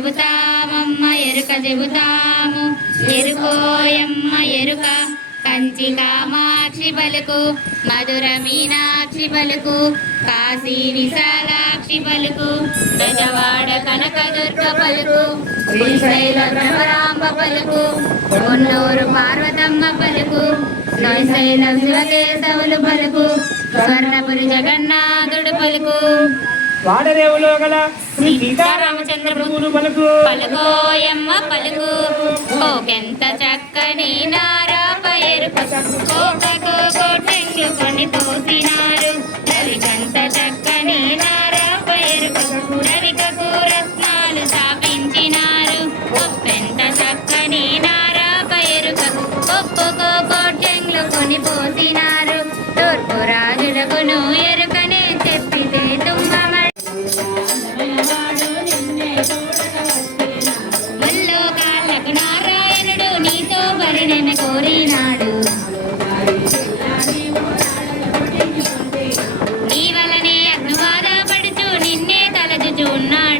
చెబుతామమ్మ ఎరుక చెబుతాము. ఎరుకోయమ్మ ఎరుక కంచి కామాక్షి పలుకు మధుర మీనాక్షి పలుకు కాశీ విశాలాక్షి పలుకు బెజవాడ కనకదుర్గ పలుకు శ్రీశైల భ్రమరాంబ పలుకు కొన్నూరు పార్వతమ్మ పలుకు శ్రీశైల శివకేశవులు పలుకు స్వర్ణపురి జగన్నాథుడు పలుకు వాడరేవులో గల శ్రీ సీతారామచంద్ర పలుకు పలుకోయమ్మ పలుకు. కోకెంత చక్కని నారా పైరు కోటకు కోటెంగ్లు కొని పోసినారు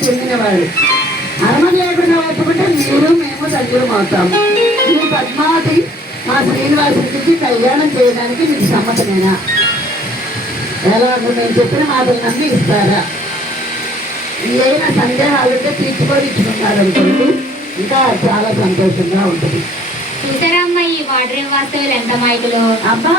చెందినవాడు అనుమతి లేకుండా ఒప్పుకుంటే మీరు మేము సజీవం అవుతాము మీ పద్మావతి మా శ్రీనివాసుడికి కళ్యాణం చేయడానికి మీకు సమ్మతమేనా? ఎలాగో నేను చెప్పిన మాటలు నమ్మి ఇస్తారా? ఏదైనా సందేహాలు ఉంటే తీర్చుకొని ఇచ్చుకున్నారు ఇంకా చాలా సంతోషంగా ఉంటుంది. చూసారమ్మ ఈ వాటర్ వాస్తవులు ఎంత మైకులో అబ్బా!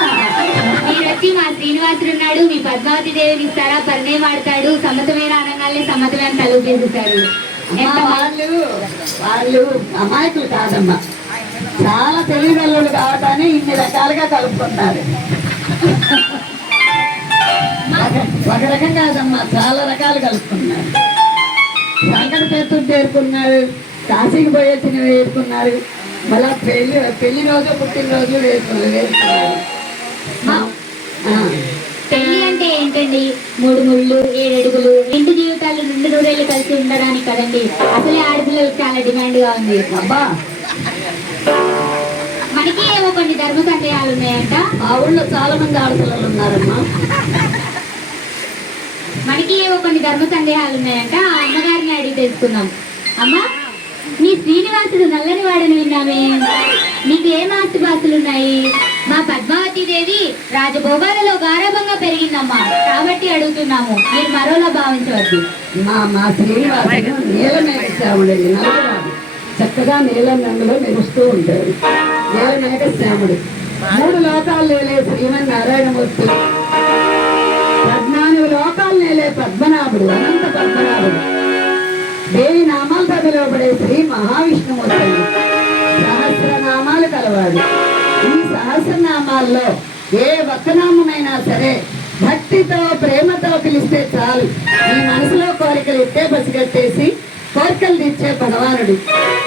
మీరు వచ్చి మా శ్రీనివాసుడు ఉన్నాడు మీ పద్మావతి దేవిని ఇస్తారా? పరిణయ వాడతాడు సమ్మతమైన అనగానే సమ్మతమైన తలుపేసేశారు అమ్మా, వాళ్ళు వాళ్ళు అమాయకులు కాదమ్మా. చాలా తెలివిగల్లులు కావటాన్ని ఇన్ని రకాలుగా కలుపుకుంటారు. ఒక- రకం కాదమ్మా చాలా రకాలు కలుపుకున్నారు సంకట చేతులు చేరుకున్నారు కాశీకి పోయి వచ్చిన వేరుకున్నారు మళ్ళా పెళ్ళి పెళ్ళి రోజు పుట్టినరోజు పెళ్ళి అంటే ఏంటండి? మూడు ముళ్ళు ఏడు అడుగులు రెండు జీవితాలు రెండు నూరేళ్ళు కలిసి ఉండడానికి కదండి. అసలే ఆడపిల్లలకు చాలా డిమాండ్గా ఉంది. అబ్బా. మనకి ఏమో కొన్ని ధర్మ సందేహాలు ఉన్నాయంట. మా ఊళ్ళో చాలా మంది ఆడపిల్లలు ఉన్నారమ్మా. మనకి ఏవో కొన్ని ధర్మ సందేహాలు ఉన్నాయంట. ఆ అమ్మగారిని అడిగి తెలుసుకుందాం. అమ్మా నీ శ్రీనివాసుడు నల్లని వాడని విన్నామే. నీకు ఏం ఆస్తిపాస్తులు ఉన్నాయి మా పద్మావతి దేవి రాజభోగాలలో గారాభంగా పెరిగిందమ్మా. కాబట్టి అడుగుతున్నాము మీరు మరోలా భావించవద్దు. మా మా శ్రీనివాసుడు నీలమేఘ శ్యాముడండి చక్కగా నీలం రంగులో మెరుస్తూ ఉంటాడు. నీలమేఘ శ్యాముడు మూడు లోకాలు లేలే శ్రీమన్ నారాయణమూర్తి పద్నాలుగు లోకాలు నేలే పద్మనాభుడు అనంత పద్మనాభుడు. దేవి నామాలతో పిలువబడే శ్రీ మహావిష్ణువు సహస్రనామాలు కలవాడు. ఈ సహస్రనామాల్లో ఏ ఒక్కనామైనా సరే భక్తితో ప్రేమతో పిలిస్తే చాలు. మీ మనసులో కోరికలు ఇట్టే పసిగట్టేసి కోరికలు తీర్చే భగవానుడు.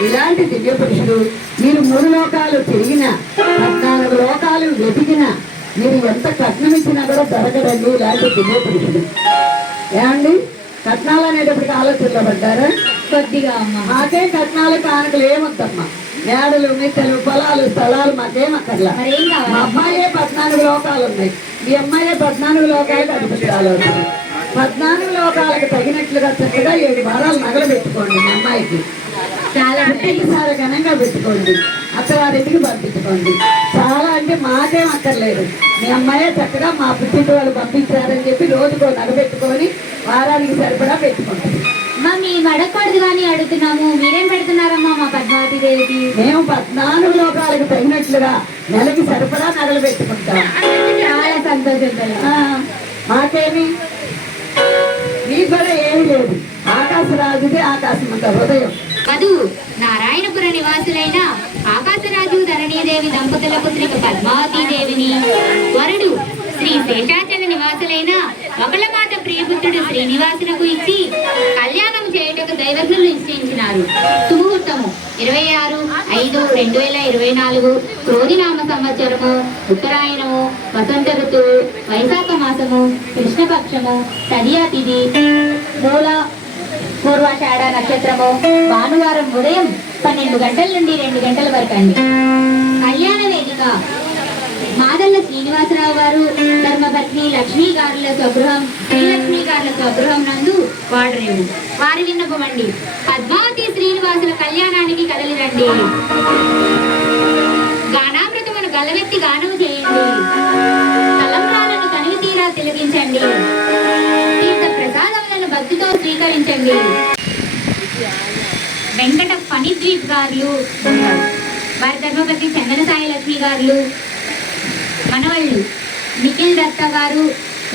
ఇలాంటి దివ్య పురుషుడు మీరు మూడు లోకాలు తిరిగిన పద్నాలుగు లోకాలు వెతికిన మీరు ఎంత కట్నం ఇచ్చినా కూడా దొరకదండి ఇలాంటి దివ్య పురుషుడు. ఏమండి? కట్నాలు అనేటప్పటికి ఆలోచనలో పడ్డారా కొద్దిగా అమ్మ. మాకే కట్నాలు కానుకలు ఏమొద్దమ్మా. మేడలు మిట్టలు పొలాలు స్థలాలు మాకేం అక్కర్లా. మా అమ్మాయే పద్నాలుగు లోకాలు ఉన్నాయి మీ అమ్మాయే పద్నాలుగు లోకాలు అనిపించాలి పద్నాలుగు లోకాలకు తగినట్లుగా చక్కగా ఏడు వారాలు నగలు పెట్టుకోండి మీ అమ్మాయికి. చాలా సారి ఘనంగా పెట్టుకోండి. అత్తగారింటికి పంపించుకోండి. చాలా అంటే మాకేం అక్కర్లేదు. మీ అమ్మాయే చక్కగా మా పుట్టింటి వాళ్ళు పంపించారని చెప్పి రోజుకో నగ పెట్టుకొని వారానికి సరిపడా పెట్టుకుంటాం. అమ్మ మీ మడకూడదు కానీ అడుగుతున్నాము. మీరేం పెడుతున్నారమ్మా మా పద్మావతి దేవికి మేము పద్నాలుగు లోకాలకు తగినట్లుగా నెలకి సరిపడా నగలు పెట్టుకుంటాం చాలా సంతోషం మాకేమి? మీకు కూడా ఏమీ లేదు. ఆకాశరాజుది ఆకాశమంత హృదయం. వధువు నారాయణపుర నివాసులైన ఆకాశరాజు ధరణీదేవి దంపతుల పుత్రిక పద్మావతీదేవిని. వరుడు శ్రీ శేషాచల నివాసులైన ఒకలమాత ప్రియపుత్రుడు శ్రీనివాసునకు ఇచ్చి కళ్యాణం చేయుటకు దైవజ్ఞులు నిశ్చయించినారు. సుముహూర్తము ఇరవై ఆరు ఐదు రెండు వేల ఇరవై నాలుగు క్రోధినామ సంవత్సరము ఉత్తరాయణము వసంత ఋతువు వైశాఖ మాసము కృష్ణపక్షము తదియా తిథి మూల పూర్వాషాఢ నక్షత్రము. భానువారం ఉదయం పన్నెండు గంటల నుండి రెండు గంటల వరకు అండి. కళ్యాణ వేదిక. మాదల్ల శ్రీనివాసరావు గారు ధర్మపత్ని లక్ష్మీ గారుల స్వగృహం శ్రీలక్ష్మి గారుల స్వగృహం నందు వాడరేవు వారి విన్నపమండి. పద్మావతి శ్రీనివాసుల కళ్యాణానికి కదలి రండి గానామృతమును గలవెత్తి గానము చేయండి. తలంబ్రాలను కనివి తీరా తిలగించండి తీర్థ ప్రసాదములను భక్తితో స్వీకరించండి. వెంకట ఫణిద్వీప్ గారు వారి ధర్మపతి చందన సాయి లక్ష్మి గారు మనవళ్ళు నిఖిల్ దత్త గారు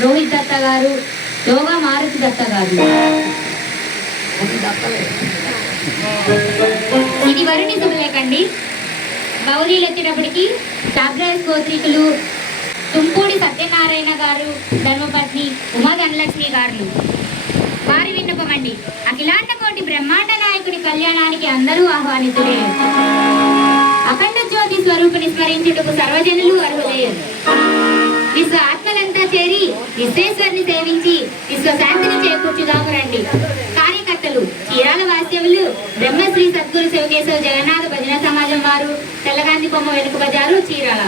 రోహిత్ దత్త గారు యోగా మారుతి దత్త గారు. ఇది వరుణి శుభలేఖండి. గౌరీలు వచ్చేటప్పటికి చాబ్రాయస్ గోత్రికులు తుంపూడి సత్యనారాయణ గారు ధర్మపత్ని ఉమా ధనలక్ష్మి గారు. వారి విన్నపమండి. అఖిలాండ కోటి బ్రహ్మాండ కళ్యాణానికి అందరూ ఆహ్వానితులే. అఖండ జ్యోతి స్వరూపుని స్మరించుటకు సర్వజనులు అర్హులే. విశ్వ ఆత్మలంతా చేరి విశ్వేశ్వరిని సేవించి విశ్వ శాంతిని చేకూర్చుదాము రండి. కార్యకర్తలు చీరాల వాస్యములు బ్రహ్మశ్రీ సద్గురు శివకేశవ జగన్నాథ భజన సమాజం వారు తెల్లగాంధి కొమ్మ వెనుక బజారు చీరాల.